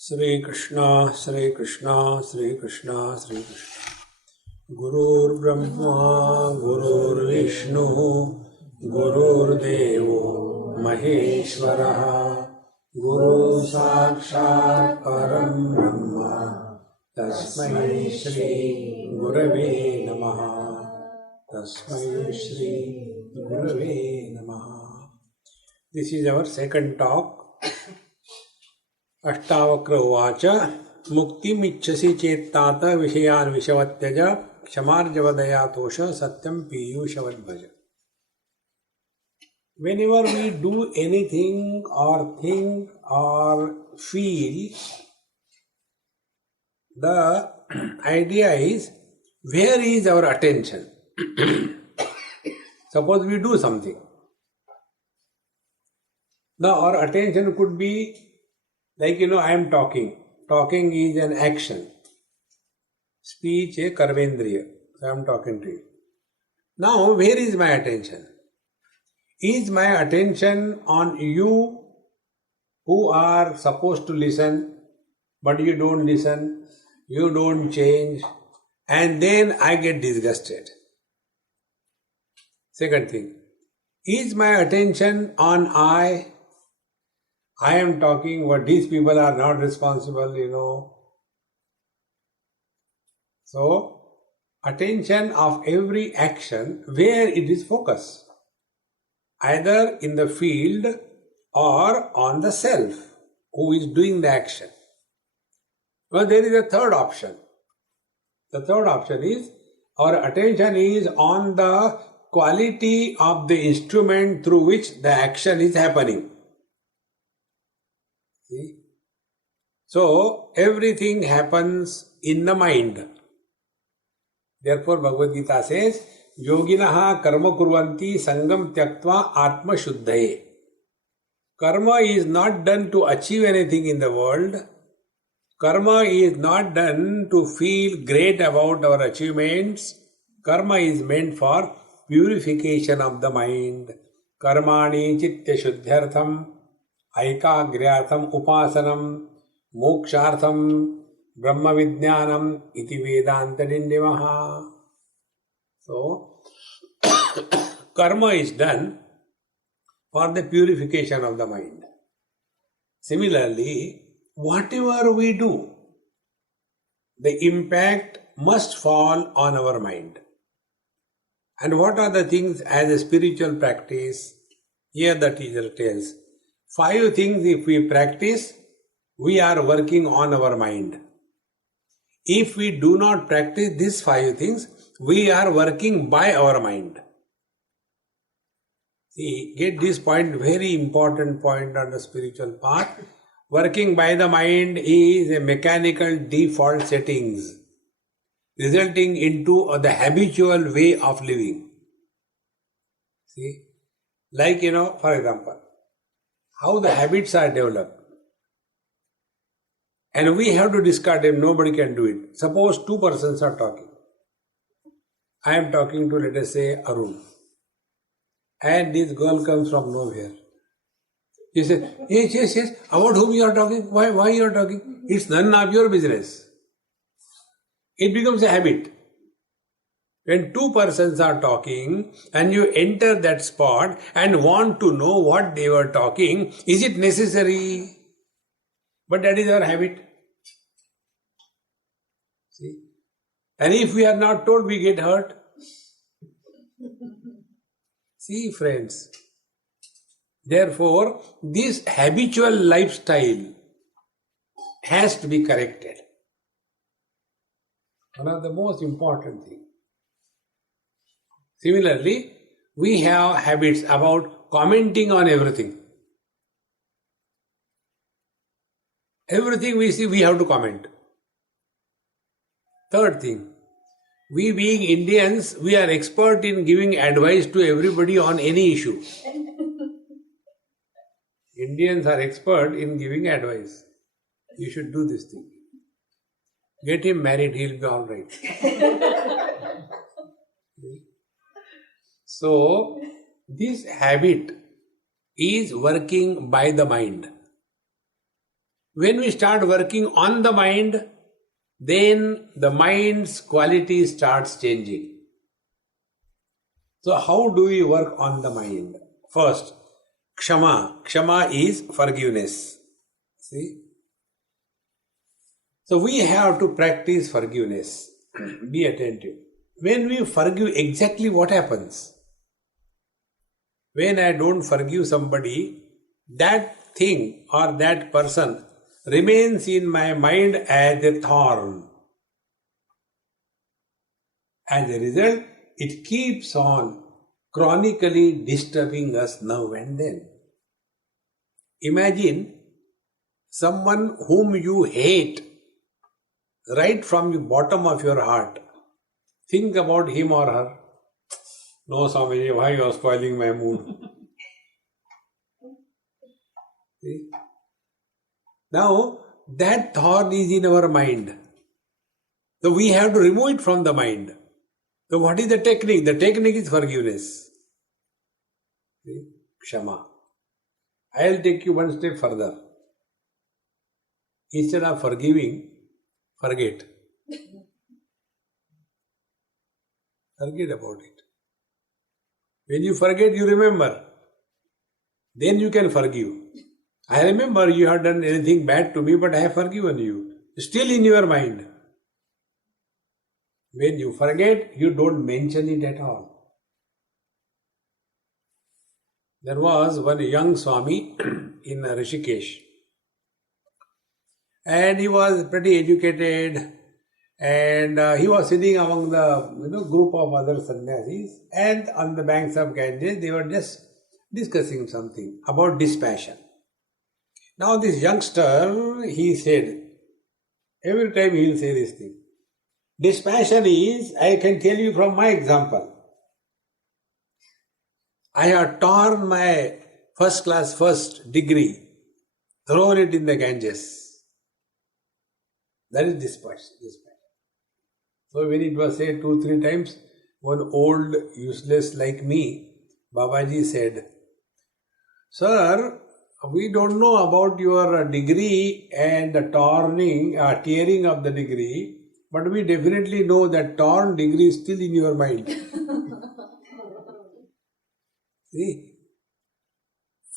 Sri Krishna, Sri Krishna, Sri Krishna, Sri Krishna. Gurur Brahma, Gurur Vishnu, Gurur Devo, Maheshwaraha, Guru Sakshat Param Brahma, Tasmai Shri Gurave Namaha, Tasmai Shri Gurave Namaha. This is our second talk. Ashtavakra उवाच मुक्तिमिच्छसि चेत्तात विषयान् विषवत्यज क्षमार्जवदयातोष सत्यम पीयूषवद्भज. Whenever we do anything or think or feel, the idea is, where is our attention? Suppose we do something. Now our attention could be like, I am talking. Talking is an action. Speech is karmendriya. So I am talking to you. Now, where is my attention? Is my attention on you who are supposed to listen, but you don't listen, you don't change, and then I get disgusted? Second thing, is my attention on I am talking, but these people are not responsible, So, attention of every action, where it is focused, either in the field or on the self who is doing the action. Well, there is a third option. The third option is, our attention is on the quality of the instrument through which the action is happening. See? So, everything happens in the mind. Therefore, Bhagavad Gita says, Yoginaha karma kurvanti sangam tyaktva atma shuddhaye. Karma is not done to achieve anything in the world. Karma is not done to feel great about our achievements. Karma is meant for purification of the mind. Karmani chitta shuddhyartham Aikagryatham upasanam mokshartham brahma vidyanam iti vedanta dindivaha. So, karma is done for the purification of the mind. Similarly, whatever we do, the impact must fall on our mind. And what are the things as a spiritual practice? Here the teacher tells, 5 things if we practice, we are working on our mind. If we do not practice these 5 things, we are working by our mind. See, get this point, very important point on the spiritual path. Working by the mind is a mechanical default settings, resulting into the habitual way of living. See, like, for example, how the habits are developed. And we have to discard them, nobody can do it. Suppose 2 persons are talking. I am talking to, let us say, Arun. And this girl comes from nowhere. She says, yes, about whom you are talking? Why you are talking? It's none of your business. It becomes a habit. When 2 persons are talking and you enter that spot and want to know what they were talking, is it necessary? But that is our habit. See? And if we are not told, we get hurt. See, friends. Therefore, this habitual lifestyle has to be corrected. One of the most important things. Similarly, we have habits about commenting on everything. Everything we see, we have to comment. Third thing, we being Indians, we are expert in giving advice to everybody on any issue. Indians are expert in giving advice. You should do this thing. Get him married, he'll be all right. So, this habit is working by the mind. When we start working on the mind, then the mind's quality starts changing. So how do we work on the mind? First, Kshama. Kshama is forgiveness. See? So we have to practice forgiveness. Be attentive. When we forgive, exactly what happens? When I don't forgive somebody, that thing or that person remains in my mind as a thorn. As a result, it keeps on chronically disturbing us now and then. Imagine someone whom you hate right from the bottom of your heart. Think about him or her. No, Swami, why you are spoiling my mood? See? Now, that thorn is in our mind. So we have to remove it from the mind. So what is the technique? The technique is forgiveness. See? Kshama. I will take you one step further. Instead of forgiving, forget. Forget about it. When you forget, you remember. Then you can forgive. I remember you have done anything bad to me, but I have forgiven you. Still in your mind. When you forget, you don't mention it at all. There was one young Swami in Rishikesh. And he was pretty educated, and he was sitting among the group of other sannyasis, and on the banks of Ganges they were just discussing something about dispassion. Now this youngster, he said, every time he will say this thing. Dispassion is, I can tell you from my example. I have torn my first degree, thrown it in the Ganges. That is dispassion. So when it was said 2-3 times, one old useless like me, Babaji said, Sir, we don't know about your degree and the tearing of the degree, but we definitely know that torn degree is still in your mind. See?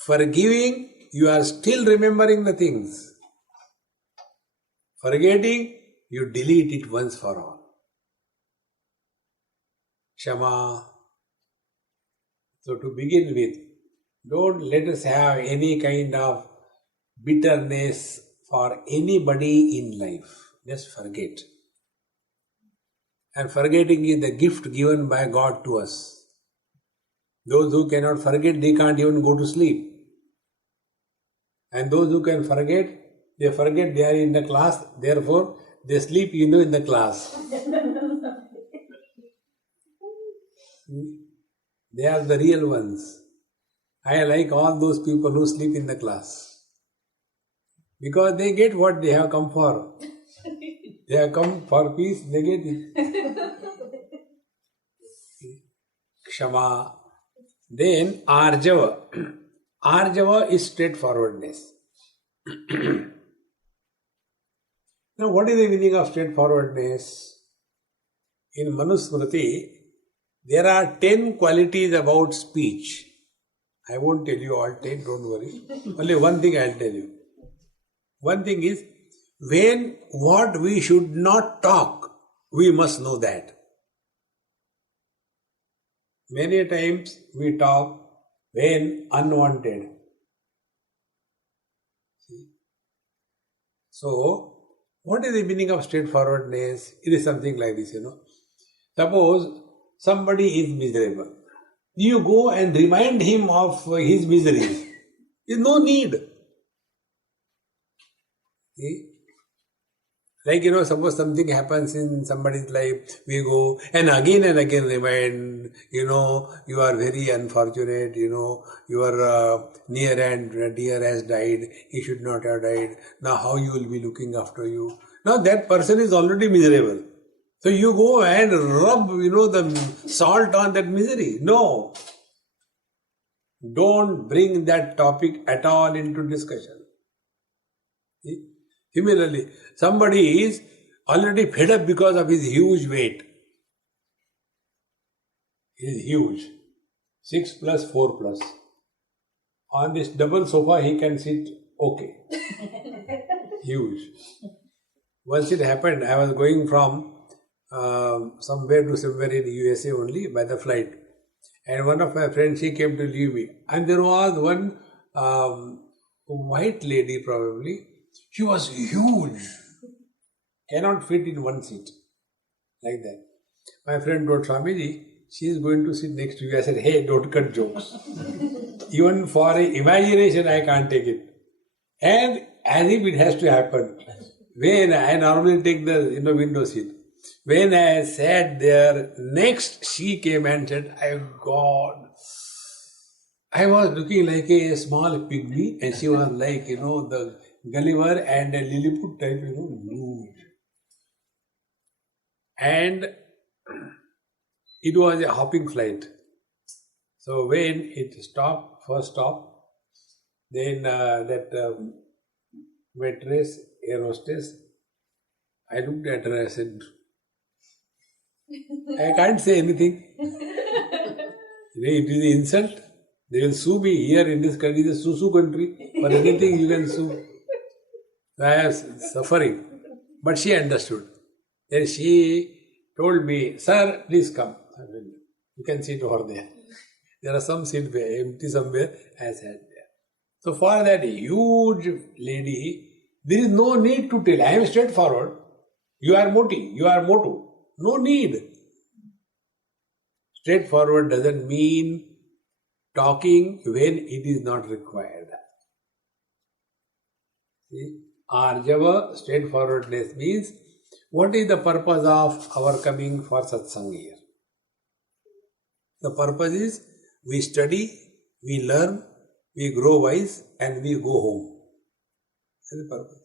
Forgiving, you are still remembering the things. Forgetting, you delete it once for all. Kshama. So to begin with, don't let us have any kind of bitterness for anybody in life. Just forget. And forgetting is the gift given by God to us. Those who cannot forget, they can't even go to sleep. And those who can forget, they forget they are in the class, therefore they sleep, in the class. They are the real ones. I like all those people who sleep in the class. Because they get what they have come for. They have come for peace, they get it. Kshama. Then Arjava. Arjava is straightforwardness. Now, what is the meaning of straightforwardness? In Manusmriti, there are 10 qualities about speech. I won't tell you all 10, don't worry. Only one thing I'll tell you. One thing is, when what we should not talk, we must know that. Many times we talk when unwanted. So, what is the meaning of straightforwardness? It is something like this, Suppose somebody is miserable. You go and remind him of his miseries. There is no need. See? Like, suppose something happens in somebody's life, we go and again remind, you are very unfortunate, your near and dear has died, he should not have died, now how you will be looking after you. Now that person is already miserable. So you go and rub, the salt on that misery. No. Don't bring that topic at all into discussion. Similarly, somebody is already fed up because of his huge weight. He is huge. 6 plus 4 plus. On this double sofa he can sit okay. Huge. Once it happened, I was going from somewhere to somewhere in USA only by the flight. And one of my friends, she came to leave me. And there was one white lady probably. She was huge. Cannot fit in one seat. Like that. My friend told Swamiji, she is going to sit next to you. I said, hey, don't cut jokes. Even for imagination, I can't take it. And as if it has to happen. When I normally take the window seat. When I sat there, next she came and said, God. I was looking like a small pygmy and she was like, the Gulliver and a Lilliput type, huge. And it was a hopping flight. So when it stopped, first stop, then that waitress, air hostess, I looked at her, I said, I can't say anything. It is an insult. They will sue me here in this country, the Susu country. For anything you can sue. So I was suffering. But she understood. Then she told me, sir, please come. You can sit over there. There are some seats empty somewhere. I sat there. So for that huge lady, there is no need to tell. I am straightforward. You are Moti, you are Motu. No need. Straightforward doesn't mean talking when it is not required. See? Arjava, straightforwardness means what is the purpose of our coming for satsang here? The purpose is we study, we learn, we grow wise and we go home. That's the purpose.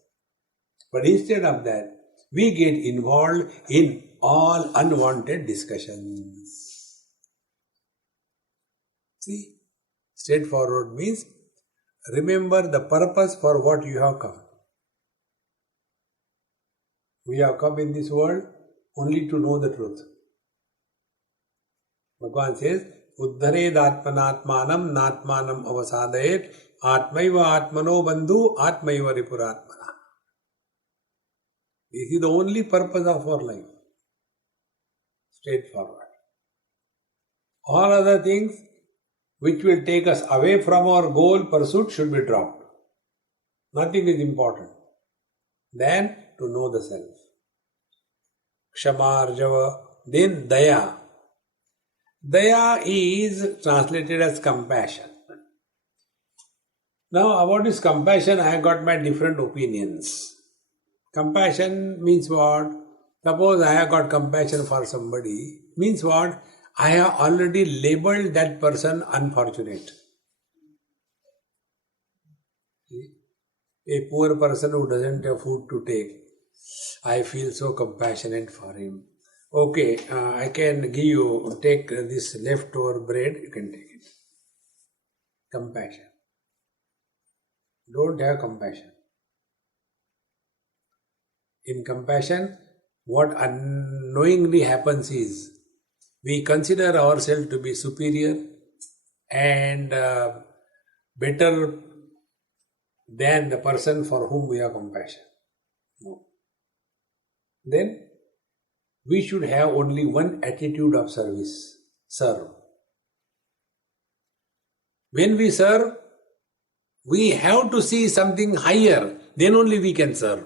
But instead of that, we get involved in all unwanted discussions. See, straightforward means remember the purpose for what you have come. We have come in this world only to know the truth. Bhagavan says, Uddhared atmanatmanam natmanam avasadayet atmaiva atmano bandhu atmaiva ripuratmana. This is the only purpose of our life. Straightforward. All other things which will take us away from our goal pursuit should be dropped. Nothing is important than to know the self. Kshamarjava, then daya. Daya is translated as compassion. Now about this compassion I have got my different opinions. Compassion means what? Suppose I have got compassion for somebody, means what? I have already labeled that person unfortunate. A poor person who doesn't have food to take, I feel so compassionate for him. Okay, I can take this leftover bread, you can take it. Compassion. Don't have compassion. In compassion, what unknowingly happens is, we consider ourselves to be superior and better than the person for whom we have compassion. No. Then we should have only one attitude of service: serve. When we serve, we have to see something higher, then only we can serve.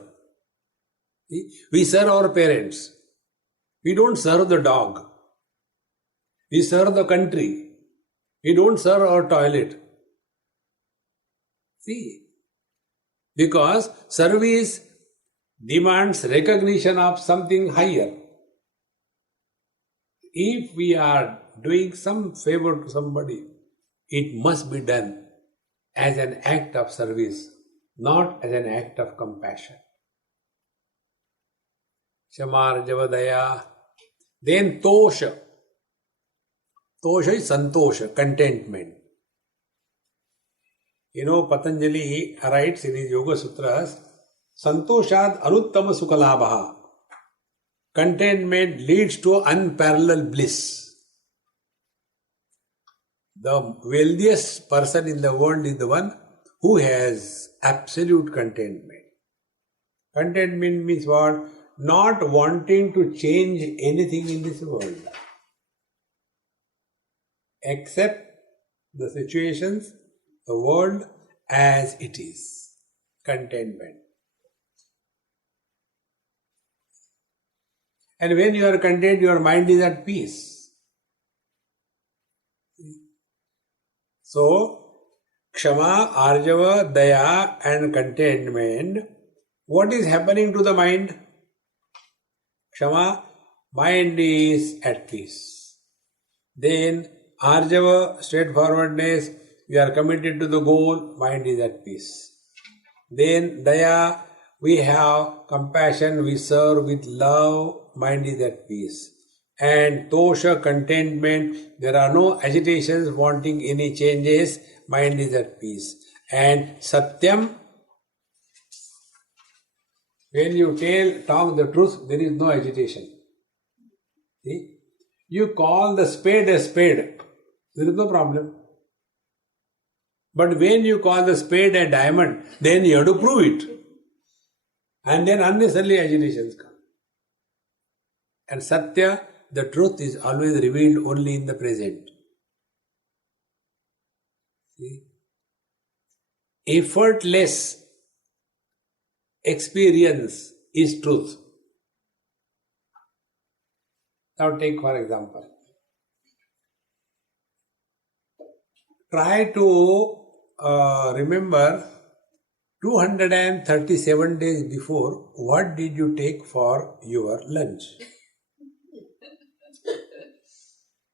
We serve our parents. We don't serve the dog. We serve the country. We don't serve our toilet. See, because service demands recognition of something higher. If we are doing some favor to somebody, it must be done as an act of service, not as an act of compassion. Shamar Javadaya. Then Tosha. Tosha is Santosha, contentment. Patanjali writes in his Yoga Sutras Santoshad anuttama sukhalabha. Contentment leads to unparalleled bliss. The wealthiest person in the world is the one who has absolute contentment. Contentment means what? Not wanting to change anything in this world. Accept the situations, the world as it is. Contentment. And when you are content, your mind is at peace. So, Kshama, Arjava, Daya and contentment. What is happening to the mind? Kshama, mind is at peace. Then Arjava, straightforwardness, we are committed to the goal, mind is at peace. Then Daya, we have compassion, we serve with love, mind is at peace. And Tosha, contentment, there are no agitations wanting any changes, mind is at peace. And Satyam, when you talk the truth, there is no agitation. See? You call the spade a spade, there is no problem. But when you call the spade a diamond, then you have to prove it. And then unnecessarily agitations come. And Satya, the truth is always revealed only in the present. See? Effortless experience is truth. Now take for example. Try to remember 237 days before, what did you take for your lunch?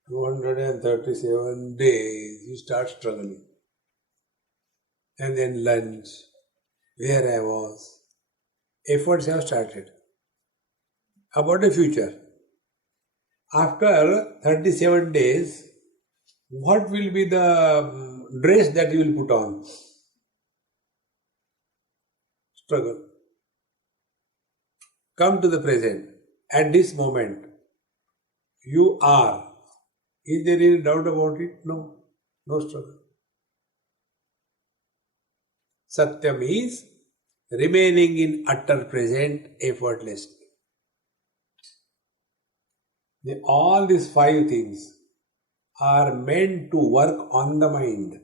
237 days, you start struggling. And then lunch, where I was. Efforts have started. About the future. After 37 days, what will be the dress that you will put on? Struggle. Come to the present. At this moment, you are. Is there any doubt about it? No. No struggle. Satyam is remaining in utter present effortlessly. All these 5 things are meant to work on the mind.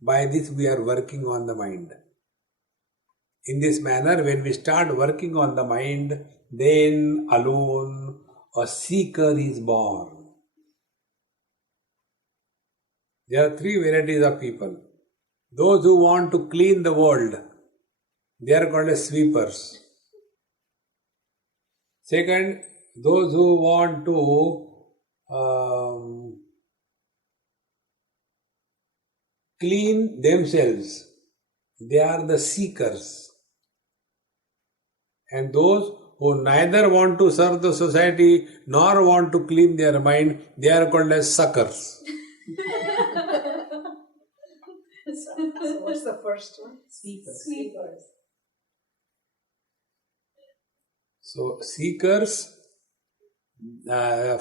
By this we are working on the mind. In this manner, when we start working on the mind, then alone a seeker is born. There are 3 varieties of people. Those who want to clean the world, they are called as sweepers. Second, those who want to clean themselves, they are the seekers. And those who neither want to serve the society nor want to clean their mind, they are called as suckers. So what's the first one? Sweepers. So seekers,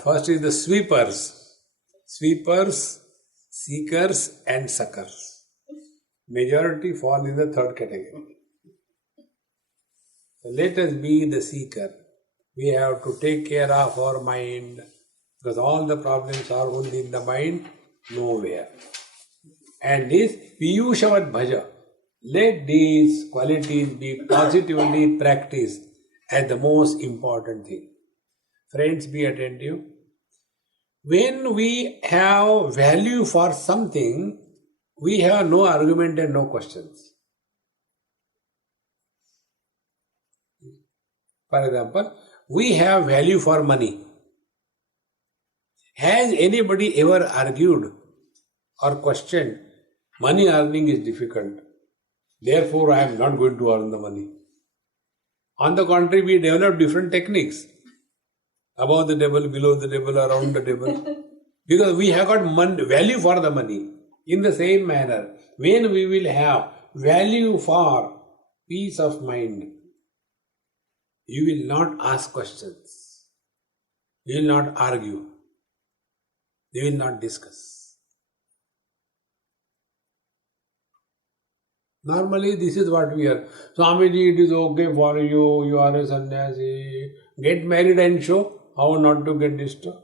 first is the sweepers. Sweepers, seekers and suckers. Majority fall in the third category. So let us be the seeker. We have to take care of our mind, because all the problems are only in the mind, nowhere. And this Piyushavat Bhaja. Let these qualities be positively practiced as the most important thing. Friends, be attentive. When we have value for something, we have no argument and no questions. For example, we have value for money. Has anybody ever argued or questioned, money earning is difficult, therefore I am not going to earn the money? On the contrary, we develop different techniques. Above the table, below the table, around the table. Because we have got value for the money. In the same manner, when we will have value for peace of mind, you will not ask questions. You will not argue. You will not discuss. Normally, this is what we hear. Swamiji, it is okay for you. You are a sannyasi. Get married and show how not to get disturbed.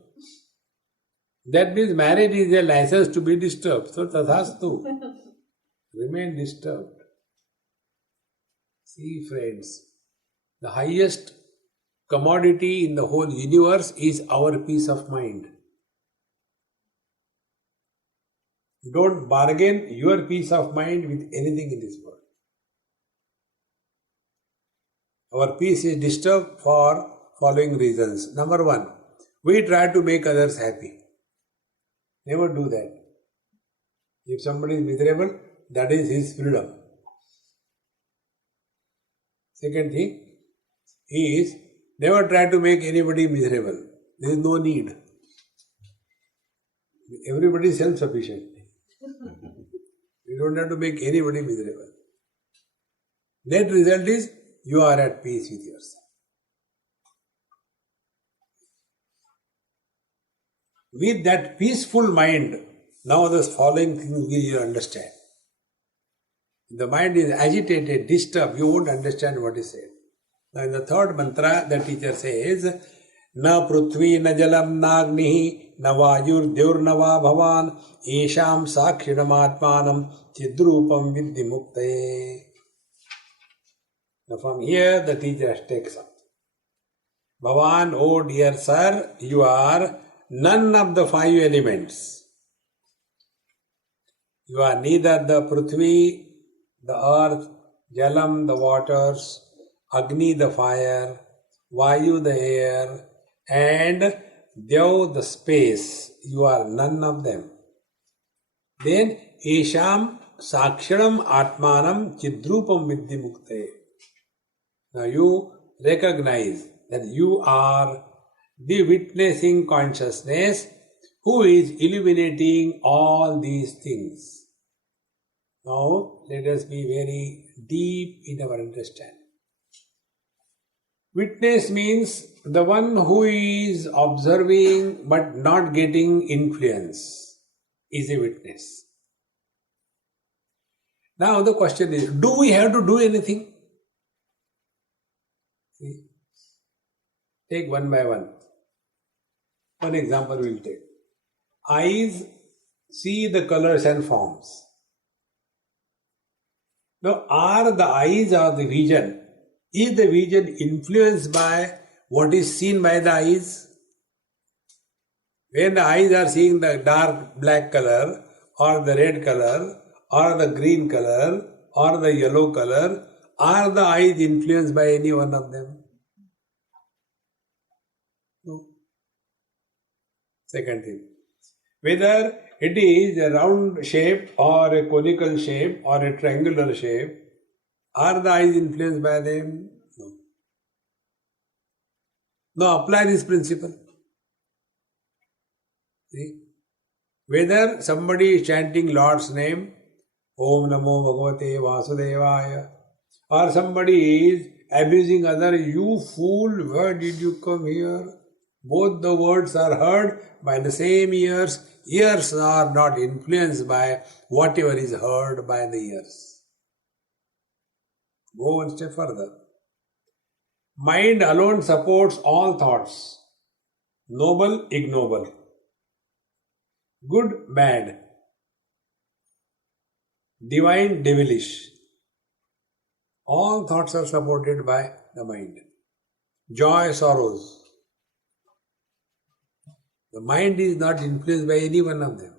That means marriage is a license to be disturbed. So, tathastu. Remain disturbed. See, friends, the highest commodity in the whole universe is our peace of mind. Don't bargain your peace of mind with anything in this world. Our peace is disturbed for following reasons. Number one, we try to make others happy. Never do that. If somebody is miserable, that is his freedom. Second thing is, never try to make anybody miserable. There is no need. Everybody is self-sufficient. You don't have to make anybody miserable. Net result is, you are at peace with yourself. With that peaceful mind, now the following things you understand. The mind is agitated, disturbed, you won't understand what is said. Now in the third mantra, the teacher says, Na prithvi na jalam na agnihi na vayur deur va bhavan esham sakshidam atmanam chidrupam vidhi muktaye. Now from here the teacher takes up. Bhavan, oh dear sir, you are none of the five elements. You are neither the prithvi, the earth, jalam, the waters, agni, the fire, vayu, the air, and dev, the space. You are none of them. Then, esham sakshanam atmanam chidrupam vidhi mukte. Now you recognize that you are the witnessing consciousness who is illuminating all these things. Now let us be very deep in our understanding. Witness means the one who is observing but not getting influence is a witness. Now the question is, do we have to do anything? See? Take one by one. One example we will take. Eyes see the colors and forms. Now, are the eyes or the vision, is the vision influenced by what is seen by the eyes? When the eyes are seeing the dark black color, or the red color, or the green color, or the yellow color, are the eyes influenced by any one of them? No. Second thing, whether it is a round shape or a conical shape or a triangular shape, are the eyes influenced by them? No. Now apply this principle. See? Whether somebody is chanting Lord's name, Om Namo Bhagavate Vasudevaya, or somebody is abusing other, you fool, where did you come here? Both the words are heard by the same ears. Ears are not influenced by whatever is heard by the ears. Go one step further. Mind alone supports all thoughts. Noble, ignoble. Good, bad. Divine, devilish. All thoughts are supported by the mind. Joy, sorrows. The mind is not influenced by any one of them.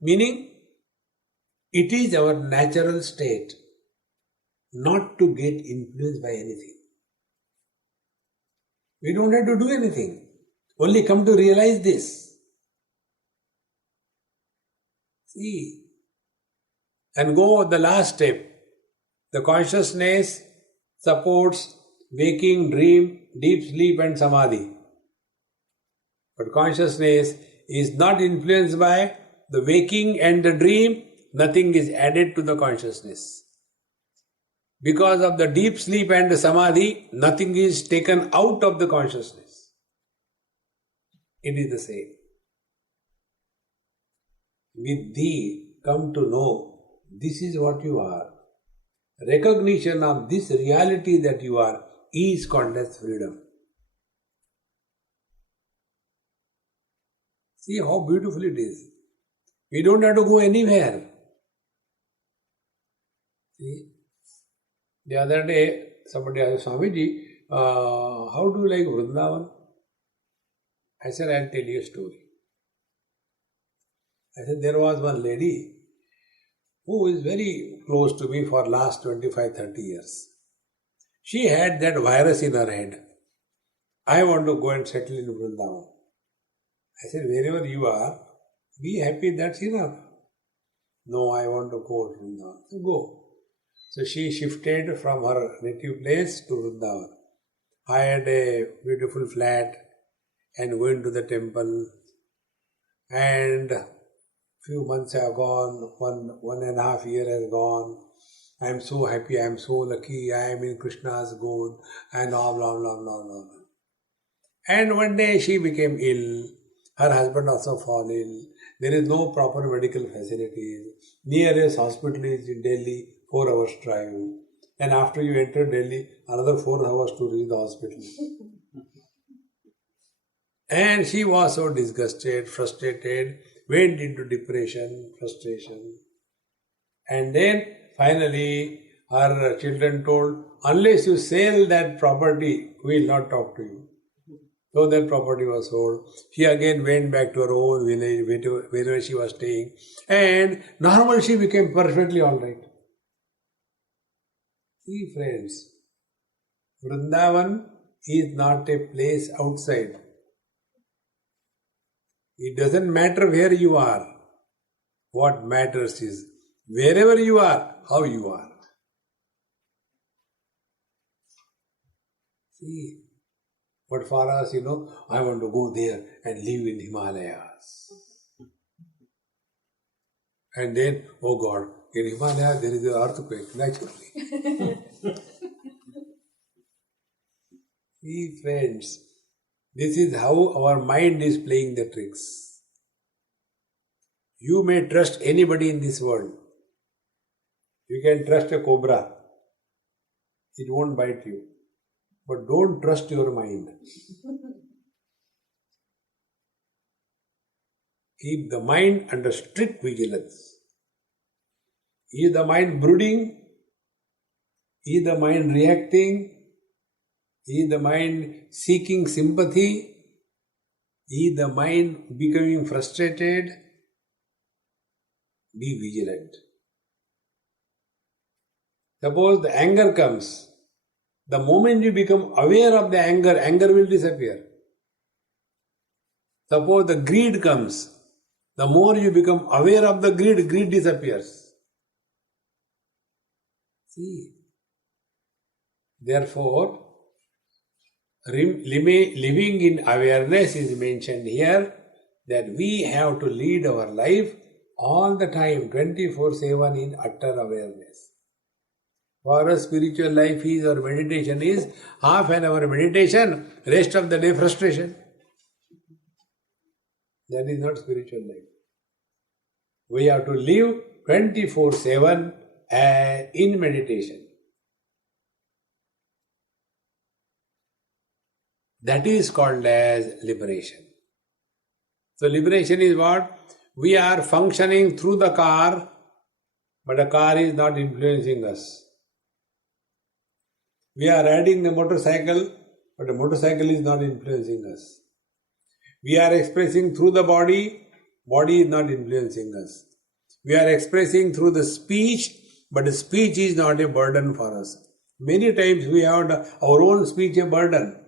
Meaning, it is our natural state not to get influenced by anything. We don't have to do anything. Only come to realize this. See, and go the last step. The consciousness supports waking, dream, deep sleep and samadhi. But consciousness is not influenced by the waking and the dream nothing is added to the consciousness. Because of the deep sleep and the samadhi, nothing is taken out of the consciousness. It is the same. With thee, come to know this is what you are. Recognition of this reality that you are is called as freedom. See how beautiful it is. We don't have to go anywhere. See? The other day, somebody asked Swamiji, how do you like Vrindavan? I said, I'll tell you a story. I said, there was one lady who is very close to me for last 25-30 years. She had that virus in her head. I want to go and settle in Vrindavan. I said, wherever you are, be happy, that's enough. No, I want to go to Vrindavan. So go. So she shifted from her native place to Vrindavan, hired a beautiful flat and went to the temple. And few months have gone, 1.5 years has gone. I am so happy, I am so lucky, I am in Krishna's goal, and blah, blah, blah, blah, blah. And one day she became ill. Her husband also fell ill. There is no proper medical facilities. Nearest hospital is in Delhi, 4 hours drive. And after you enter Delhi, another 4 hours to reach the hospital. And she was so disgusted, frustrated, went into depression, frustration. And then finally her children told, unless you sell that property, we will not talk to you. So that property was sold. She again went back to her own village, wherever she was staying. And normal she became perfectly alright. See friends, Vrindavan is not a place outside. It doesn't matter where you are. What matters is wherever you are, how you are. See, but for us, I want to go there and live in Himalayas. And then, oh God, in Himalayas there is an earthquake, naturally. See friends, this is how our mind is playing the tricks. You may trust anybody in this world. You can trust a cobra. It won't bite you. But don't trust your mind. Keep the mind under strict vigilance. Is the mind brooding? Is the mind reacting? Is the mind seeking sympathy? Is the mind becoming frustrated? Be vigilant. Suppose the anger comes. The moment you become aware of the anger, anger will disappear. Suppose the greed comes. The more you become aware of the greed, greed disappears. See. Therefore, living in awareness is mentioned here, that we have to lead our life all the time, 24/7 in utter awareness. For us, spiritual life is, or meditation is, half an hour meditation, rest of the day frustration. That is not spiritual life. We have to live 24/7 in meditation. That is called as liberation. So liberation is what? We are functioning through the car, but the car is not influencing us. We are riding the motorcycle, but the motorcycle is not influencing us. We are expressing through the body, body is not influencing us. We are expressing through the speech, but the speech is not a burden for us. Many times we have our own speech a burden.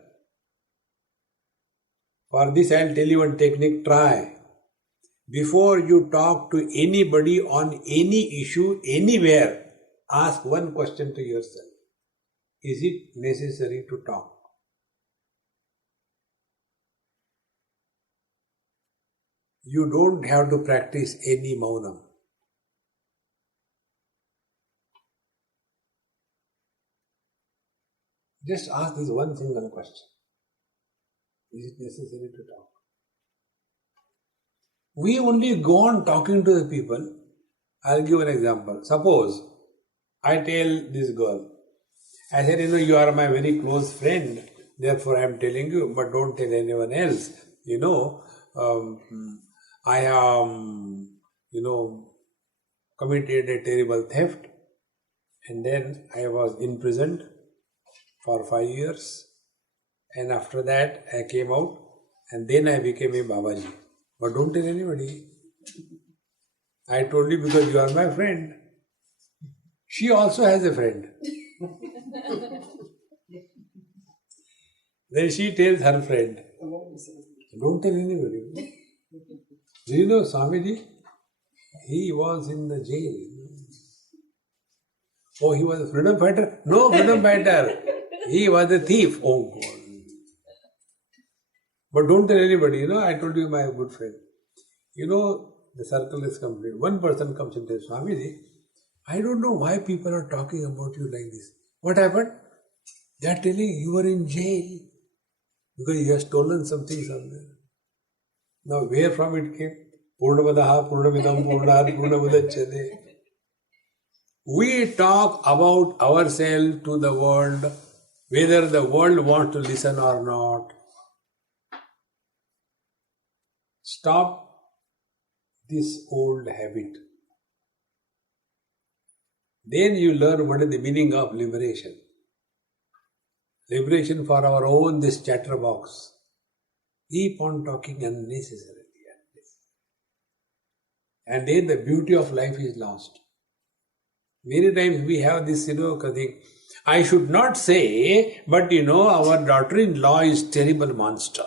For this I will tell you one technique, try. Before you talk to anybody on any issue, anywhere, ask one question to yourself. Is it necessary to talk? You don't have to practice any maunam. Just ask this one single question. Is it necessary to talk? We only go on talking to the people. I'll give an example. Suppose I tell this girl, I said, you are my very close friend, therefore I am telling you, but don't tell anyone else. I have, committed a terrible theft, and then I was imprisoned for 5 years, and after that I came out, and then I became a Babaji. But don't tell anybody. I told you because you are my friend. She also has a friend. Then she tells her friend, don't tell anybody. Do you know Swamiji? He was in the jail. Oh, he was a freedom fighter? No, freedom fighter. He was a thief. Oh God. But don't tell anybody, I told you my good friend. The circle is complete. One person comes and tells, Swamiji, I don't know why people are talking about you like this. What happened? They are telling you were in jail because you have stolen something somewhere. Now where from it came? Purnamadaha, Purnamidam, Purnad, Purnamudachyate. We talk about ourselves to the world, whether the world wants to listen or not. Stop this old habit. Then you learn what is the meaning of liberation. Liberation for our own, this chatterbox. Keep on talking unnecessarily. And then the beauty of life is lost. Many times we have this, thing. I should not say, but our daughter-in-law is terrible monster.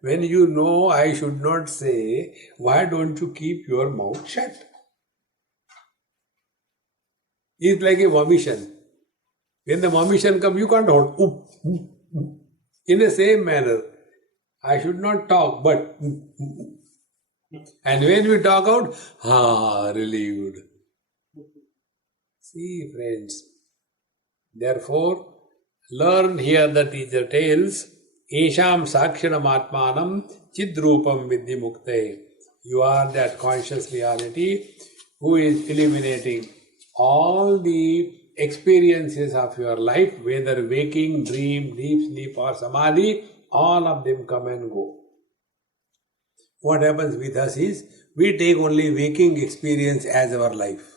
When you know I should not say, why don't you keep your mouth shut? It's like a vomission. When the vomission comes, you can't hold. In the same manner, I should not talk, but and when we talk out, relieved. See, friends, therefore, learn here the teacher tells, Esham sakshanam atmanam chidrupam vidhi mukte. You are that conscious reality who is eliminating all the experiences of your life, whether waking, dream, deep sleep or samadhi, all of them come and go. What happens with us is, we take only waking experience as our life.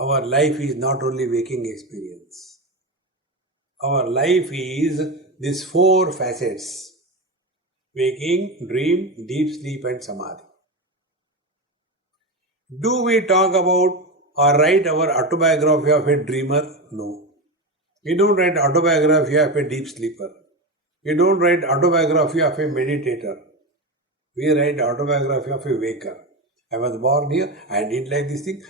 Our life is not only waking experience. Our life is these 4 facets: waking, dream, deep sleep and samadhi. Do we talk about or write our autobiography of a dreamer? No. We don't write autobiography of a deep sleeper. We don't write autobiography of a meditator. We write autobiography of a waker. I was born here, I did like this thing,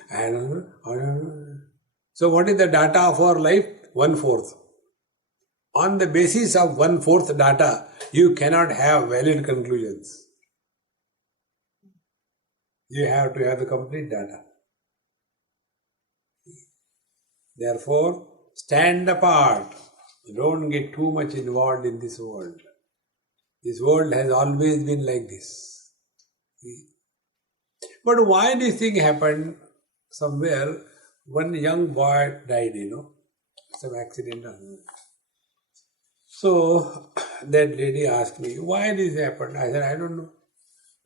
So what is the data of our life? 1/4. On the basis of 1/4 data, you cannot have valid conclusions. You have to have the complete data. Therefore, stand apart. Don't get too much involved in this world. This world has always been like this. But why this thing happened? Somewhere, one young boy died, some accident. So, that lady asked me, why this happened? I said, I don't know.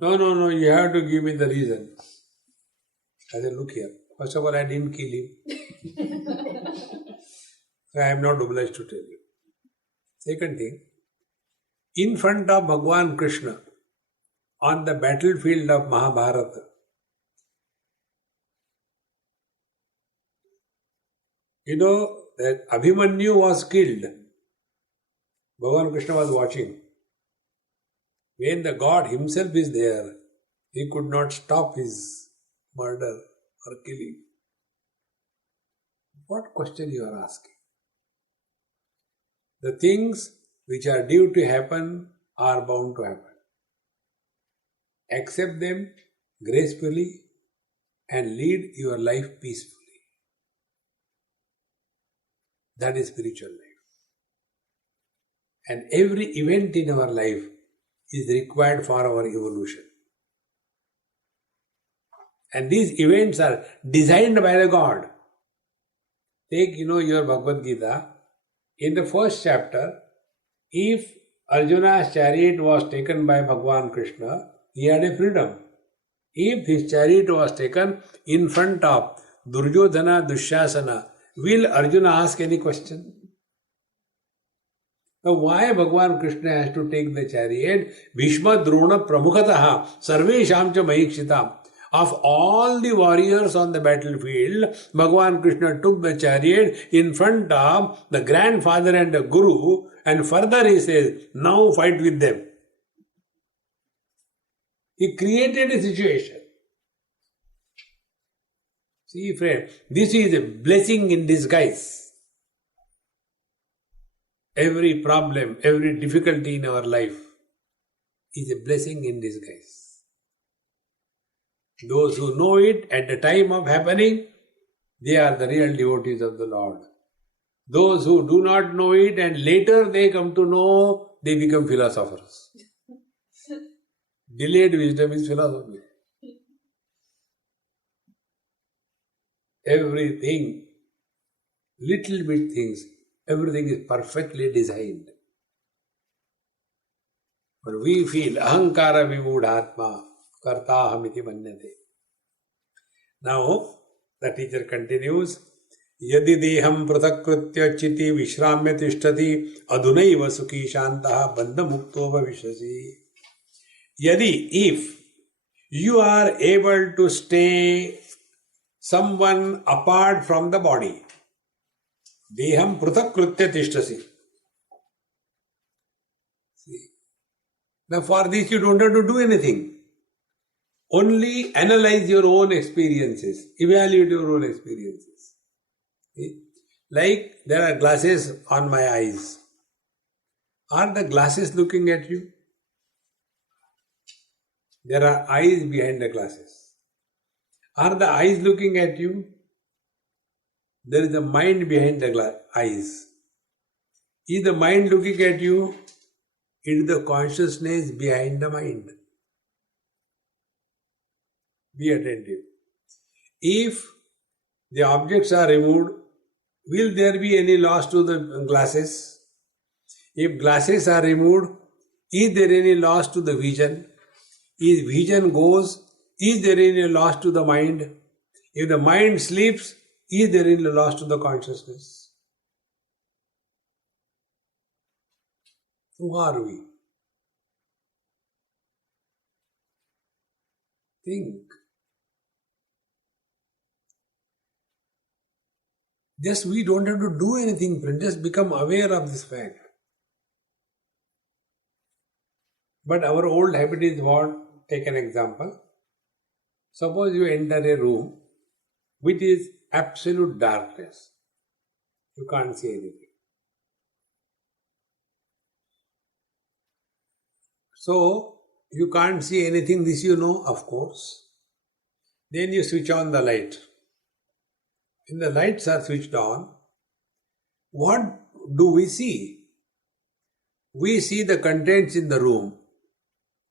No, you have to give me the reason. I said, look here. First of all, I didn't kill him. So I am not obliged to tell you. Second thing, in front of Bhagwan Krishna, on the battlefield of Mahabharata, that Abhimanyu was killed. Bhagwan Krishna was watching. When the God himself is there, he could not stop his murder or killing. What question you are asking? The things which are due to happen are bound to happen. Accept them gracefully and lead your life peacefully. That is spiritual life. And every event in our life is required for our evolution. And these events are designed by the God. Take, your Bhagavad Gita. In the first chapter, if Arjuna's chariot was taken by Bhagavan Krishna, he had a freedom. If his chariot was taken in front of Duryodhana, Dushasana, will Arjuna ask any question? Now why Bhagavan Krishna has to take the chariot? Bhishma Drona Pramukhataha Sarvesham cha Mahikshitam. Of all the warriors on the battlefield, Bhagavan Krishna took the chariot in front of the grandfather and the guru, and further he says, now fight with them. He created a situation. See, friend, this is a blessing in disguise. Every problem, every difficulty in our life is a blessing in disguise. Those who know it at the time of happening, they are the real devotees of the Lord. Those who do not know it and later they come to know, they become philosophers. Delayed wisdom is philosophy. Everything, little bit things, everything is perfectly designed. But we feel ahankara vimudhatma kartahamiti manyate. Now, the teacher continues, yadi deham pratakritya chiti vishramya tishtati adunaiva sukhi shantaha bandha mukto bhavishasi. Yadi, if you are able to stay someone apart from the body, deham pratakritya tishtasi. See, now for this you don't have to do anything. Only analyze your own experiences, evaluate your own experiences. See? Like there are glasses on my eyes. Are the glasses looking at you? There are eyes behind the glasses. Are the eyes looking at you? There is a mind behind the eyes. Is the mind looking at you? It is the consciousness behind the mind. Be attentive. If the objects are removed, will there be any loss to the glasses? If glasses are removed, is there any loss to the vision? If vision goes, is there any loss to the mind? If the mind sleeps, is there any loss to the consciousness? Who are we? Think. Just we don't have to do anything, friend. Just become aware of this fact. But our old habit is what? Take an example. Suppose you enter a room which is absolute darkness. You can't see anything. So, you can't see anything, this you know, of course. Then you switch on the light. When the lights are switched on, what do we see? We see the contents in the room.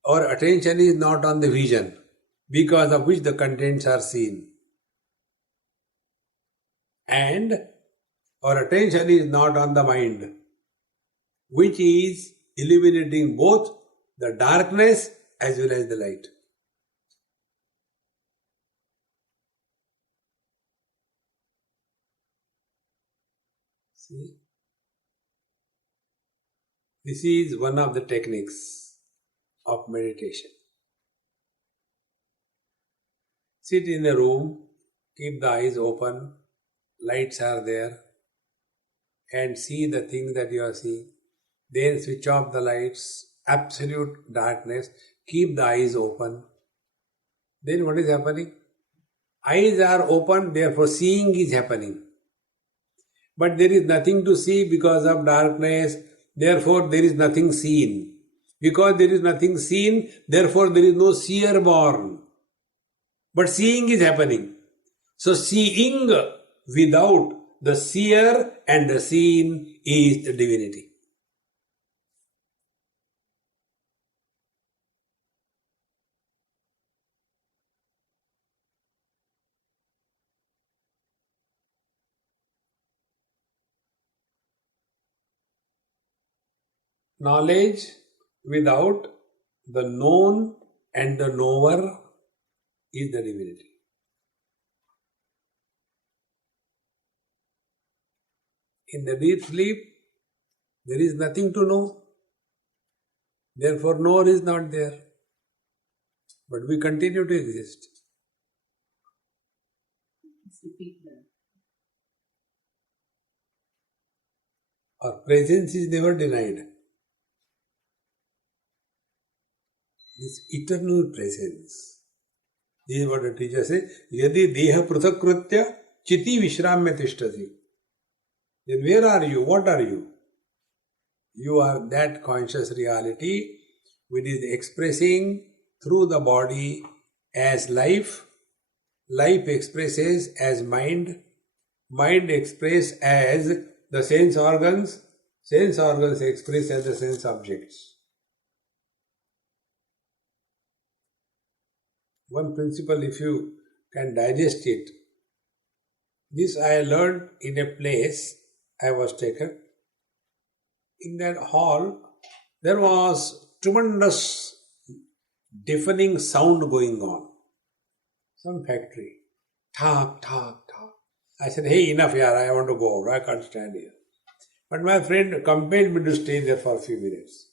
Our attention is not on the vision, because of which the contents are seen. And our attention is not on the mind, which is illuminating both the darkness as well as the light. See? This is one of the techniques of meditation. Sit in a room, keep the eyes open, lights are there, and see the thing that you are seeing. Then switch off the lights, absolute darkness, keep the eyes open. Then what is happening? Eyes are open, therefore seeing is happening. But there is nothing to see because of darkness, therefore there is nothing seen. Because there is nothing seen, therefore there is no seer born. But seeing is happening. So seeing without the seer and the seen is the divinity. Knowledge without the known and the knower is the divinity. In the deep sleep, there is nothing to know. Therefore, knower is not there. But we continue to exist. Let's repeat that. Our presence is never denied. This eternal presence. This is what the teacher says. Yadi deha pruthakrutya chiti vishramya tishtati. Then where are you? What are you? You are that conscious reality which is expressing through the body as life. Life expresses as mind. Mind expresses as the sense organs. Sense organs express as the sense objects. One principle, if you can digest it, this I learned in a place I was taken. In that hall, there was tremendous deafening sound going on. Some factory. Talk, talk, talk. I said, hey, enough here, I want to go out, I can't stand here. But my friend compelled me to stay there for a few minutes.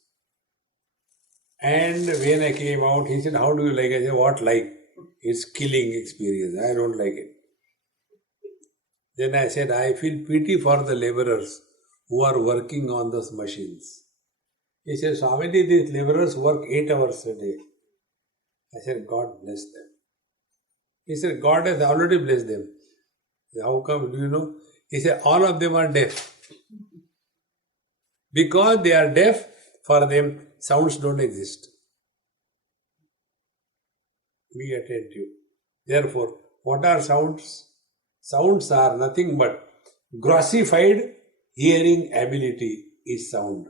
And when I came out, he said, how do you like it? I said, what like? It's killing experience, I don't like it. Then I said, I feel pity for the laborers who are working on those machines. He said, Swami, these laborers work 8 hours a day. I said, God bless them. He said, God has already blessed them. How come, do you know? He said, all of them are deaf. Because they are deaf, for them, sounds don't exist. Be attentive. Therefore, what are sounds? Sounds are nothing but grossified hearing ability is sound.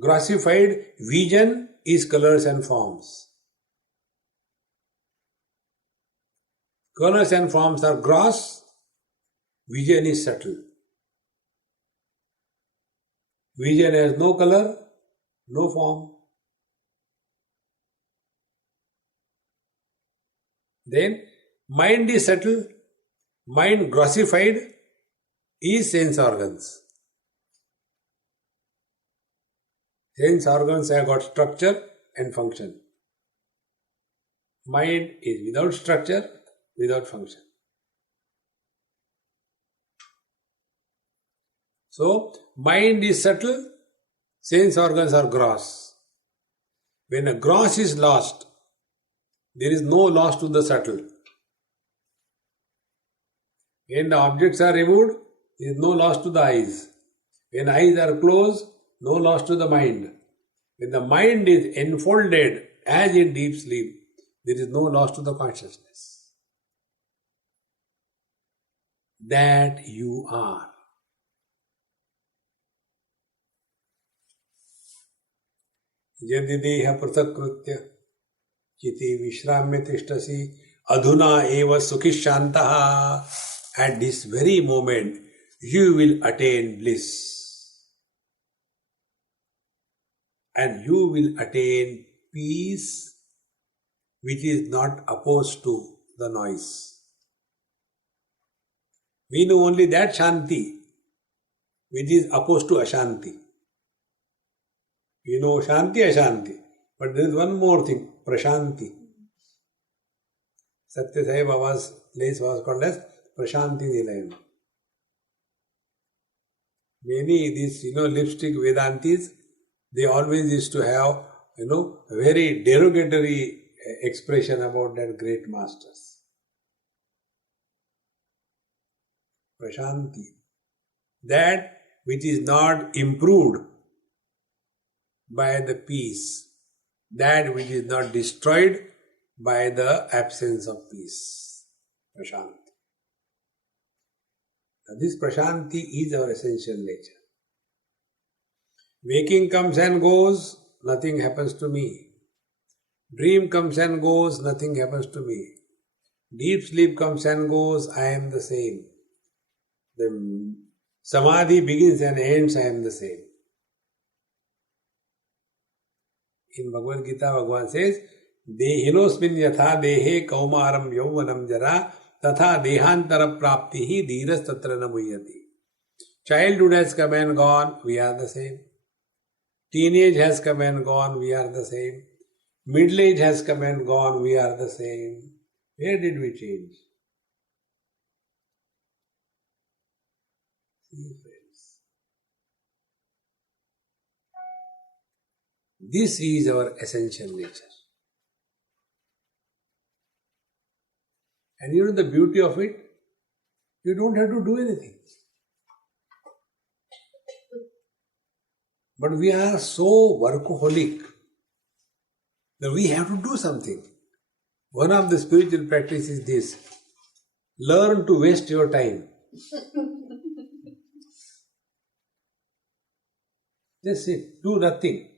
Grossified vision is colors and forms. Colors and forms are gross, vision is subtle. Vision has no color, no form. Then mind is subtle, mind grossified is sense organs. Sense organs have got structure and function. Mind is without structure, without function. So, mind is subtle, sense organs are gross. When a gross is lost, there is no loss to the subtle. When the objects are removed, there is no loss to the eyes. When eyes are closed, no loss to the mind. When the mind is enfolded as in deep sleep, there is no loss to the consciousness. That you are. यदि देह पृथक्कृत्य चिति विश्राम्य तिष्ठसि अधुना एव सुखी शांतः. At this very moment you will attain bliss and you will attain peace which is not opposed to the noise. We know only that Shanti which is opposed to Ashanti. We know Shanti, Ashanti. But there is one more thing, Prashanti. Satya Sai Baba's place was called as Prashanti Nilayam. Many these, lipstick Vedantis, they always used to have, a very derogatory expression about that great masters. Prashanti. That which is not improved by the peace, that which is not destroyed by the absence of peace. Prashanti. This Prashanti is our essential nature. Waking comes and goes, nothing happens to me. Dream comes and goes, nothing happens to me. Deep sleep comes and goes, I am the same. The Samadhi begins and ends, I am the same. In Bhagavad Gita, Bhagavan says, Dehinosmin yatha dehe kaumaram yauvanam jara tatha dehantara praptihi dhiras tatra namuyati. Childhood has come and gone, we are the same. Teenage has come and gone, we are the same. Middle age has come and gone, we are the same. Where did we change? See, friends. This is our essential nature. And you know the beauty of it? You don't have to do anything. But we are so workaholic that we have to do something. One of the spiritual practices is this. Learn to waste your time. Just sit, do nothing.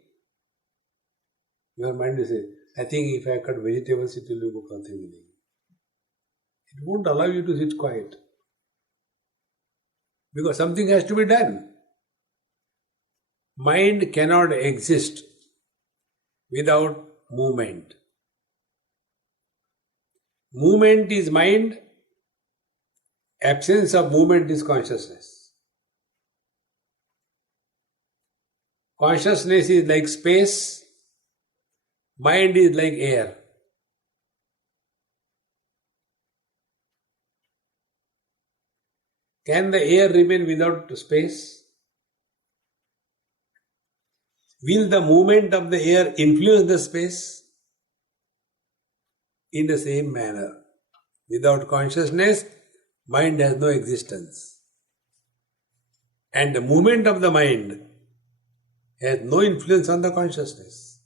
Your mind will say, I think if I cut vegetables, it will go nothing. It won't allow you to sit quiet. Because something has to be done. Mind cannot exist without movement. Movement is mind, absence of movement is consciousness. Consciousness is like space, mind is like air. Can the air remain without space? Will the movement of the air influence the space? In the same manner, without consciousness, mind has no existence. And the movement of the mind has no influence on the consciousness.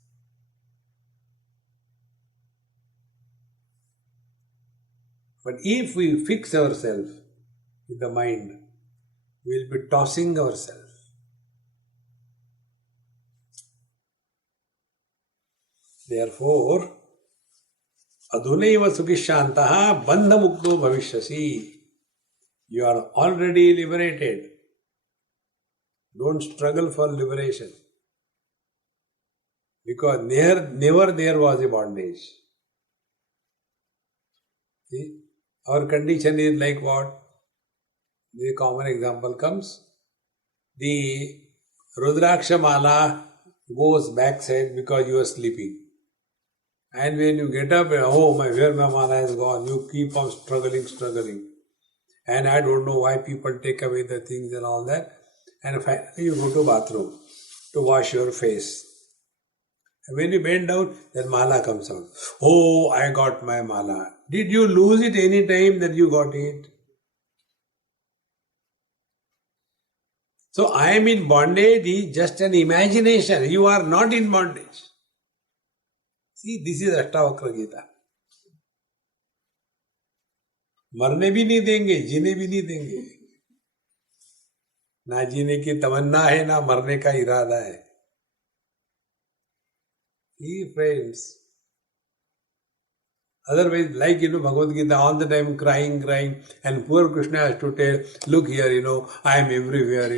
But if we fix ourselves with the mind, we will be tossing ourselves. Therefore, adhunaiva sukhishantaha bandha mukto bhavishyasi. You are already liberated. Don't struggle for liberation. Because never there was a bondage. See? Our condition is like what? The common example comes. The Rudraksha mala goes backside because you are sleeping. And when you get up, where my mala has gone, you keep on struggling. And I don't know why people take away the things and all that. And finally you go to bathroom to wash your face. And when you bend down, then mala comes out. Oh, I got my mala. Did you lose it any time that you got it? So I am in bondage is just an imagination. You are not in bondage. See, this is Ashtavakra Gita. मरने भी नहीं देंगे, जीने भी नहीं देंगे. ना जीने की तमन्ना है, ना मरने का इरादा है. See, friends. Otherwise, like, Bhagavad Gita, all the time crying, and poor Krishna has to tell, look here, I am everywhere,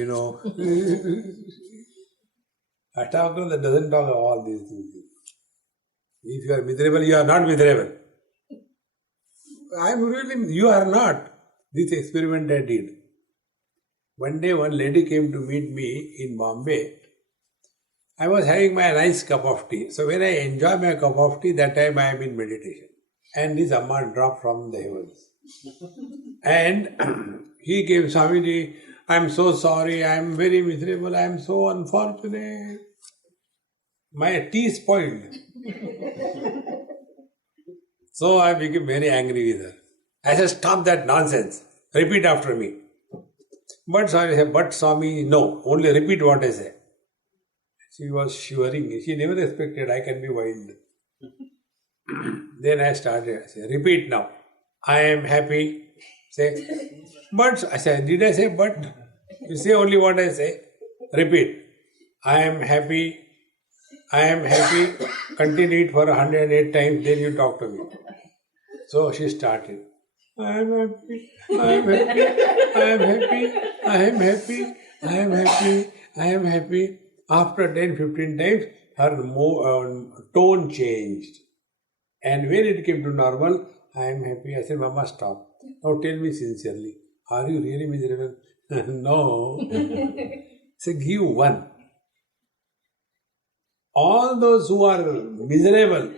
Ashtavakra that doesn't talk of all these things. If you are miserable, you are not miserable. You are not. This experiment I did. One day, one lady came to meet me in Bombay. I was having my nice cup of tea. So when I enjoy my cup of tea, that time I am in meditation. And this Amma dropped from the heavens. And he came, Swamiji, I am so sorry, I am very miserable, I am so unfortunate. My tea spoiled. So I became very angry with her. I said, stop that nonsense. Repeat after me. But Swami, no, only repeat what I say. She was shivering. She never expected I can be wild. Then I started. I said, repeat now. I am happy. Say, but. I say, did I say but? You say only what I say. Repeat. I am happy. I am happy. Continue it for 108 times, then you talk to me. So she started. I am happy. I am happy. I am happy. I am happy. I am happy. I am happy. After 10-15 times, her tone changed. And when it came to normal, I am happy. I said, Mama, stop. Now tell me sincerely, are you really miserable? No. So give one. All those who are miserable,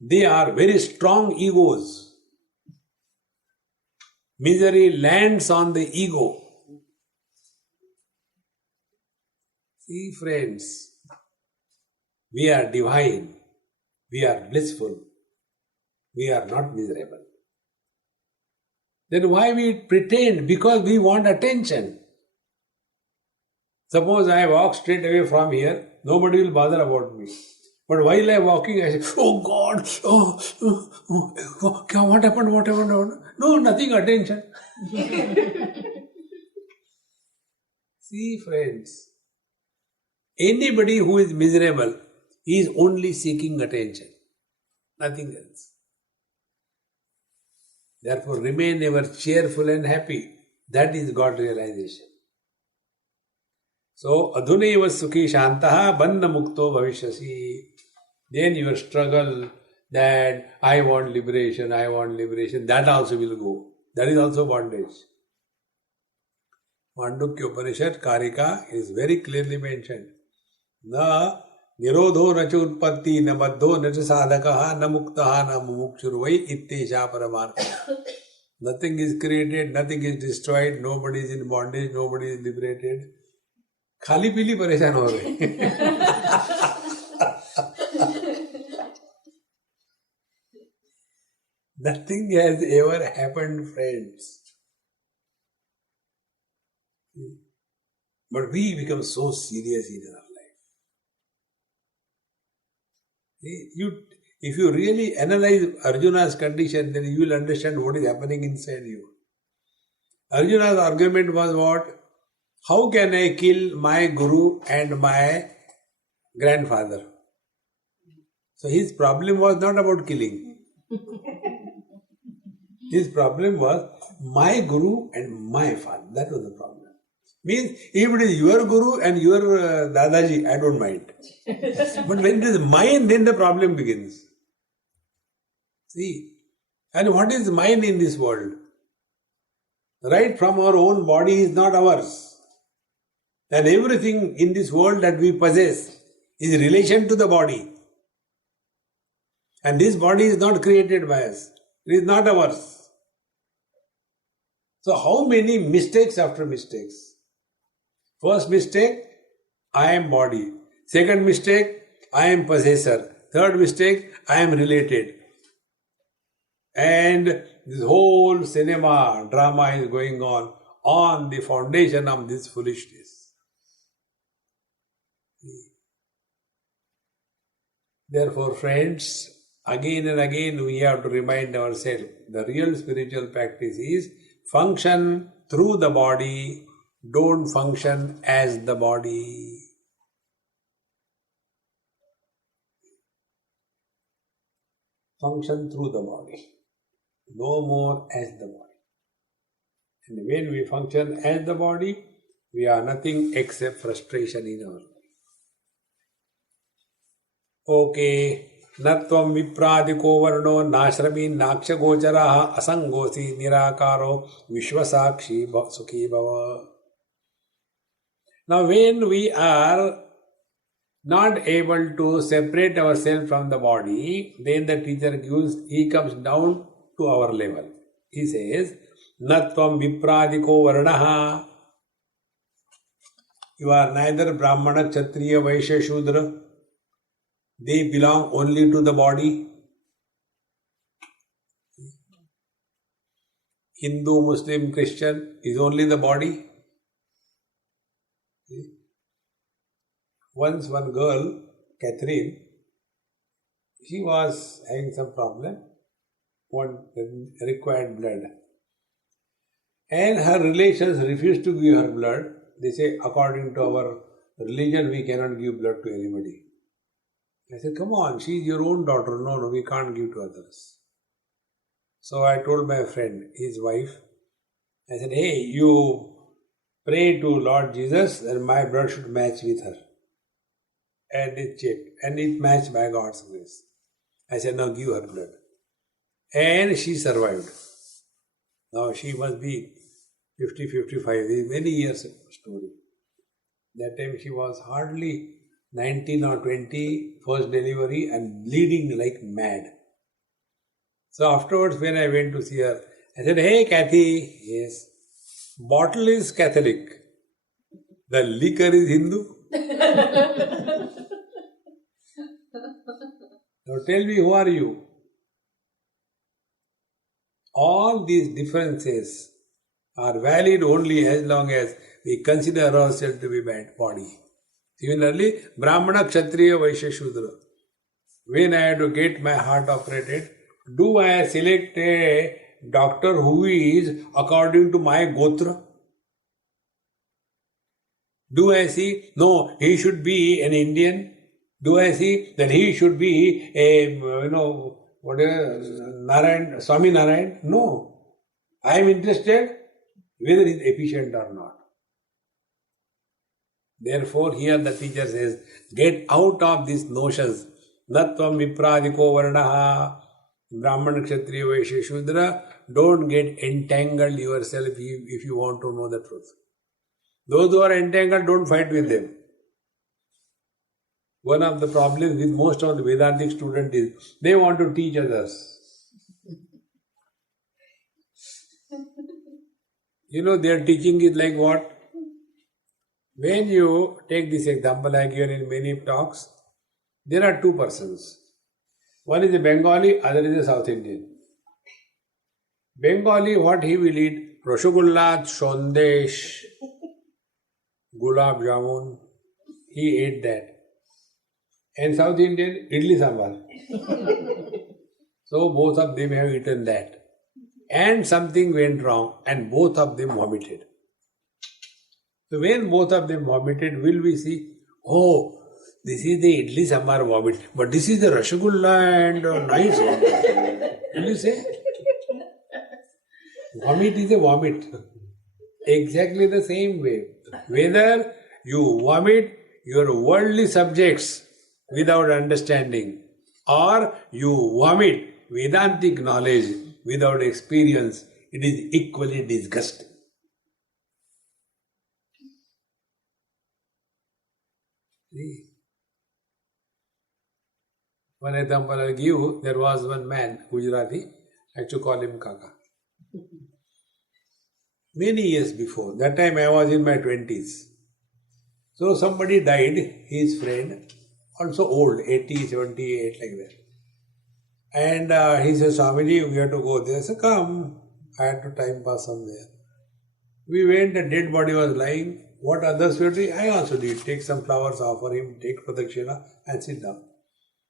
they are very strong egos. Misery lands on the ego. See, friends, we are divine, we are blissful, we are not miserable. Then why we pretend? Because we want attention. Suppose I walk straight away from here, nobody will bother about me. But while I am walking, I say, oh God, what happened, what happened? No, nothing, attention. See, friends, anybody who is miserable is only seeking attention, nothing else. Therefore, remain ever cheerful and happy. That is God realization. So, adhuneva sukhi shantaha bandha mukto bhavishyasi. Then your struggle that I want liberation, that also will go. That is also bondage. Mandukya Upanishad, Karika is very clearly mentioned. Na nirodho na cha utpatti, na baddho na cha sadhakaha, na muktaha, na mumukshurvai, ittesha paramartha. Nothing is created, nothing is destroyed, nobody is in bondage, nobody is liberated. खाली पीली परेशान हो रहे. Nothing has ever happened, friends. But we become so serious in our life. If you really analyze Arjuna's condition, then you will understand what is happening inside you. Arjuna's argument was what? How can I kill my guru and my grandfather? So his problem was not about killing. His problem was my guru and my father. That was the problem. Means if it is your guru and your Dadaji, I don't mind. But when it is mine, then the problem begins. See, and what is mine in this world? Right from our own body is not ours. And everything in this world that we possess is in relation to the body. And this body is not created by us. It is not ours. So how many mistakes after mistakes? First mistake, I am body. Second mistake, I am possessor. Third mistake, I am related. And this whole cinema, drama is going on the foundation of this foolishness. Therefore, friends, again and again we have to remind ourselves, the real spiritual practice is function through the body, don't function as the body. Function through the body, no more as the body. And when we function as the body, we are nothing except frustration in our life. Okay. Natvam viprādiko varno nāśrami nākṣagocharaha asangosi nirakaro vishvasakshi sukhi bhava. Now when we are not able to separate ourselves from the body, then the teacher he comes down to our level. He says, Natvam viprādiko varnaha. You are neither Brahmana, Kshatriya, Vaishya, Shudra. They belong only to the body. Hindu, Muslim, Christian is only the body. Once one girl, Catherine, she was having some problem, required blood. And her relations refused to give her blood. They say, according to our religion, we cannot give blood to anybody. I said, come on, she is your own daughter. No, we can't give to others. So I told my friend, his wife, I said, hey, you pray to Lord Jesus that my blood should match with her. And it checked. And it matched by God's grace. I said, now give her blood. And she survived. Now she must be 50, 55. This is many years story. That time she was hardly 19 or 20, first delivery, and bleeding like mad. So afterwards, when I went to see her, I said, hey Kathy, yes, bottle is Catholic, the liquor is Hindu. Now tell me, who are you? All these differences are valid only as long as we consider ourselves to be body. Similarly, Brahmana, Kshatriya, Vaishya, Shudra. When I had to get my heart operated, do I select a doctor who is according to my gotra? Do I see, no, he should be an Indian? Do I see that he should be a, Narayan, Swami Narayan? No. I am interested whether he is efficient or not. Therefore, here the teacher says, get out of these notions. Natvam vipradiko varnaha, Brahman, Kshatriya, Vaishya, Shudra. Don't get entangled yourself if you want to know the truth. Those who are entangled, don't fight with them. One of the problems with most of the Vedantic students is they want to teach others. Their teaching is like what? When you take this example I given in many talks, there are two persons. One is a Bengali, other is a South Indian. Bengali, what he will eat? Rasgulla, Sondesh, Gulab Jamun. He ate that. And South Indian, Idli Sambar. So both of them have eaten that. And something went wrong and both of them vomited. So when both of them vomited, will we see, oh, this is the Idli Sambar vomit, but this is the Rasgulla and nice vomit. Will you say? Vomit is a vomit. Exactly the same way. Whether you vomit your worldly subjects without understanding, or you vomit Vedantic knowledge without experience, it is equally disgusting. See? One example I'll give, there was one man, Gujarati, I had to call him Kaka. Many years before, that time I was in my 20s. So somebody died, his friend, also old, 80, 78, like that. And he said, Swamiji, we have to go there. I said, come. I had to time pass somewhere. We went, the dead body was lying. What others were doing, I also did. Take some flowers, offer him, take pradakshina and sit down.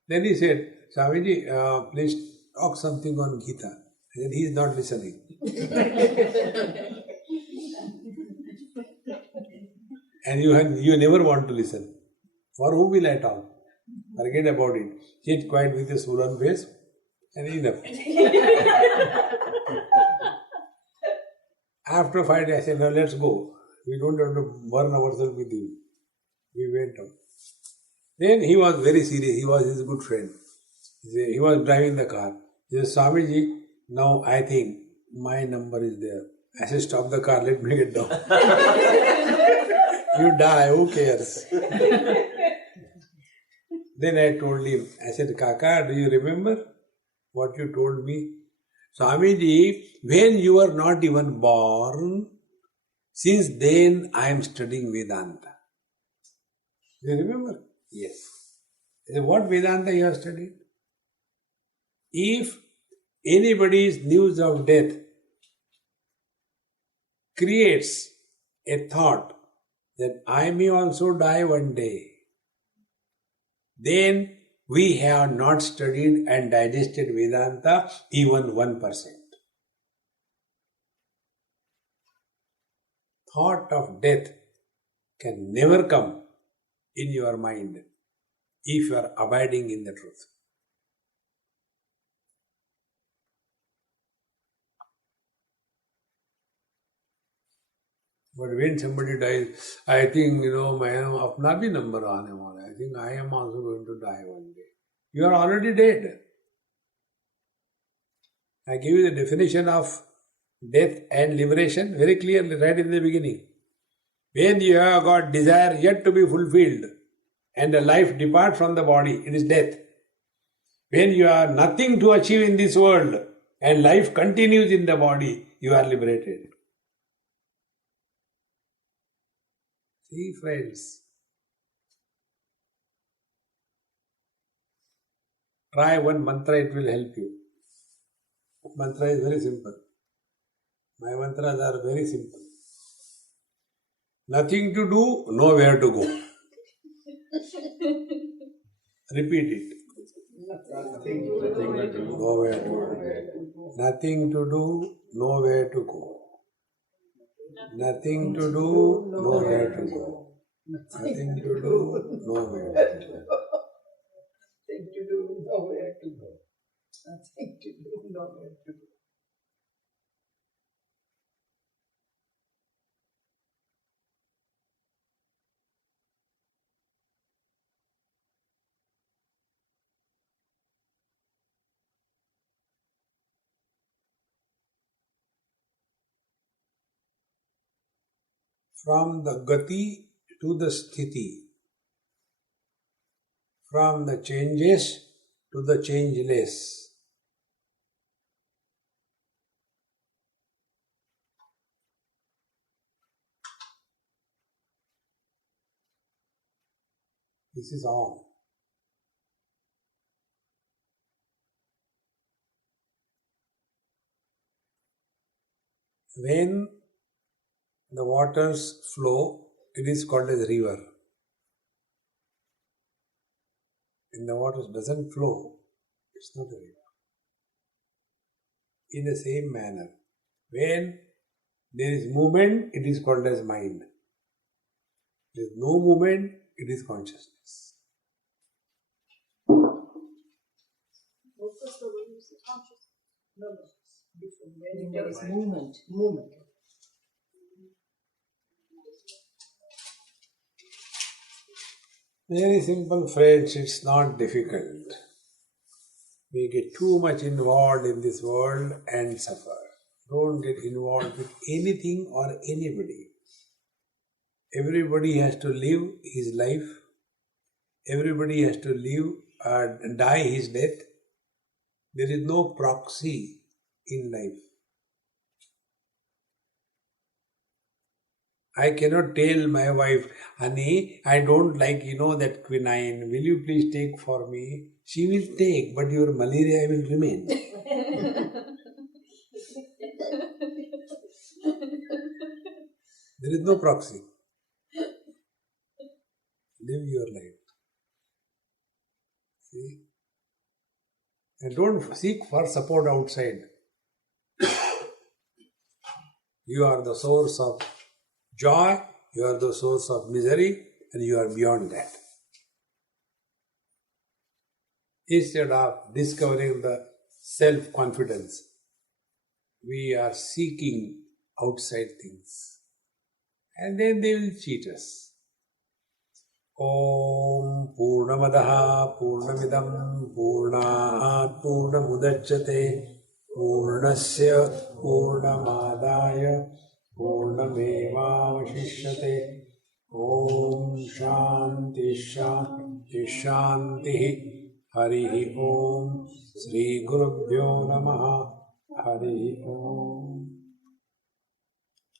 Then he said, Swamiji, please talk something on Gita. I said, he is not listening. And you never want to listen. For whom will I talk? Forget about it. Sit quiet with a swollen face and enough. After 5 days, I said, now let's go. We don't have to burn ourselves with you. We went out. Then he was very serious. He was his good friend. He was driving the car. He said, Swamiji, now I think my number is there. I said, stop the car, let me get down. You die, who cares? Then I told him, I said, Kaka, do you remember what you told me? Swamiji, when you were not even born, since then I am studying Vedanta. Do you remember? Yes. I said, what Vedanta you have studied? If anybody's news of death creates a thought that I may also die one day, then we have not studied and digested Vedanta even 1%. thought of death can never come in your mind if you are abiding in the truth. But when somebody dies, I think, मैं अपना भी number आने वाला है. I think I am also going to die one day. You are already dead. I give you the definition of death and liberation very clearly right in the beginning. When you have got desire yet to be fulfilled and the life departs from the body, it is death. When you have nothing to achieve in this world and life continues in the body, you are liberated. See, friends, try one mantra, it will help you. Mantra is very simple. My mantras are very simple. Nothing to do, nowhere to go. Repeat it. Nowhere to go. Nothing to do, nowhere to go. Nothing to do, nowhere to go. Nothing to do, nowhere to go. Nothing to do, nowhere to go. Nothing to do, nowhere to go. From the gati to the sthiti, from the changes to the changeless. This is all. When the waters flow, it is called as river. When the waters doesn't flow, it's not a river. In the same manner, when there is movement, it is called as mind. There is no movement, it is consciousness. What was the way you said consciousness? No, different. When there is movement. Very simple, friends, it's not difficult. We get too much involved in this world and suffer. Don't get involved with anything or anybody. Everybody has to live his life. Everybody has to live and die his death. There is no proxy in life. I cannot tell my wife, honey, I don't like, that quinine. Will you please take for me? She will take, but your malaria will remain. There is no proxy. Live your life. See? And don't seek for support outside. You are the source of joy, you are the source of misery, and you are beyond that. Instead of discovering the self-confidence, we are seeking outside things. And then they will cheat us. Om Purnamadaha Purnamidam Purnahat Purnamudachyate Purnasya Purnamadaya Purnamevavashishyate. Om Shanti Shanti Shanti. Harihi Om. Sri Gurubhyo Namaha. Harihi Om.